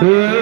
तो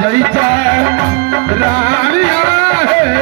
जैसा रानिया है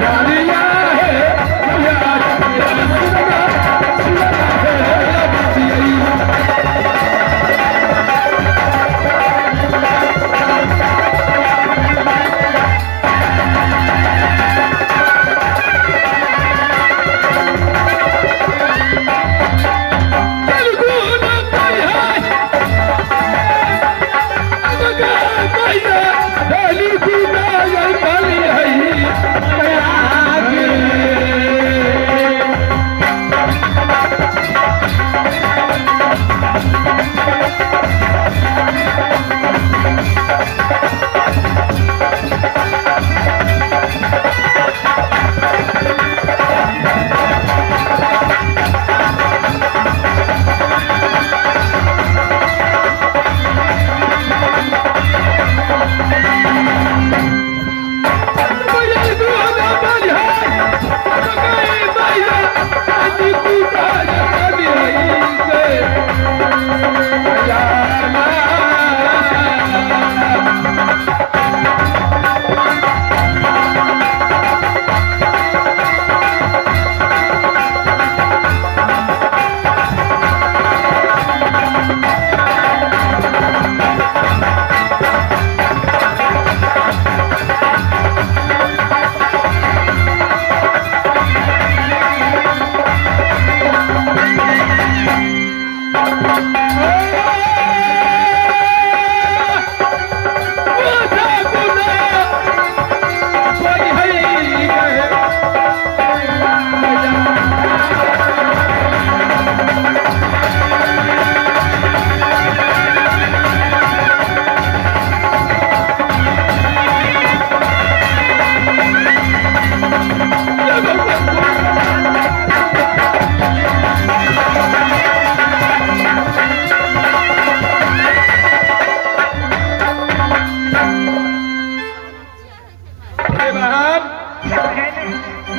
रानिया है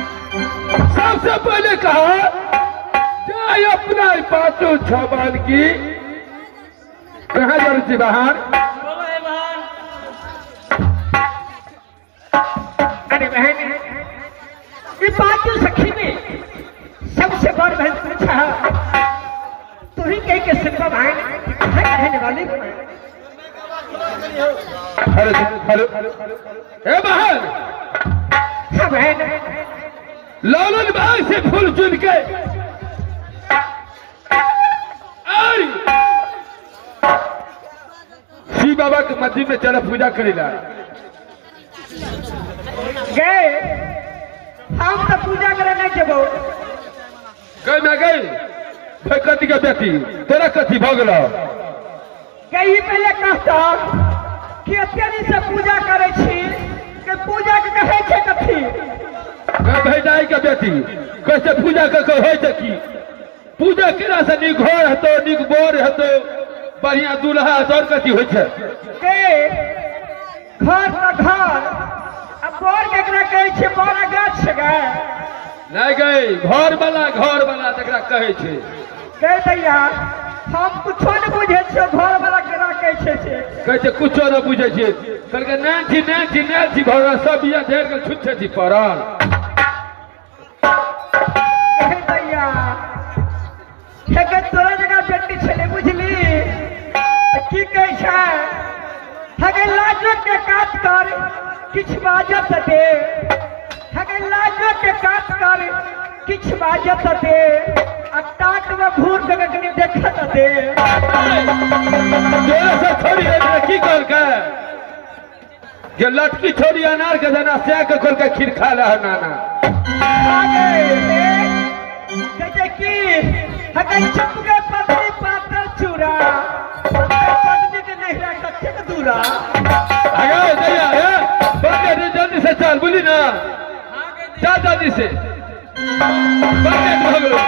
सबसे पहले कहा जाए अपना पांचों छबान की कहा जरूरत थी बाहर। अरे बहन ये पांचों सखी में सबसे बड़ बहन पूछा तू ही कह के सिर्फ बहन कहने वाली हेलो हे बहन। हाँ बहन लालन बाग से फूल चुन के शिव बाबा के मंदिर में चला पूजा करेला गए हम तो पूजा करे नहीं जबो गई ना गई भाई कथी का बेटी तोरा कथी भगल गई पहले कहता कि अत्यंत से पूजा करे छी कि पूजा के कहे छे कथी भैदाई का बेटी कैसे पूजा कर हो की पूजा केरा से निक घर हतो निक बोर हतो बढ़िया दूल्हा और कथी हो के घर का घर अब बोर केकरा कहे छे बड़ा गाछ गए नहीं गई घर वाला तकरा कहे छे कह दैया हम कुछो न बुझे छे घर वाला केकरा कहे छे कहै कुछो न बुझे छे कल के नाची भरा सब बिया ढेर के छुट्टे थी पड़ल कह दैया हे तोरा जगह बेटी छले बुझली की कहे छै हगे लाजो के काट कर किछ बाजत दे हगे लाजो के काट कर किछ बाजत दे आ टाट में घूर के कनी देखत दे जोर से छोड़ी है की कर के ये लटकी छोड़ी अनार के दाना से के खोल के खीर खा ले नाना आगे कहे की हगे चुप के पत्नी पातर चूड़ा पत्नी के नहीं रखा ठीक दूरा आगे दैया है बंदे जल्दी से चल बोली ना जा जल्दी से बंदे भाग लो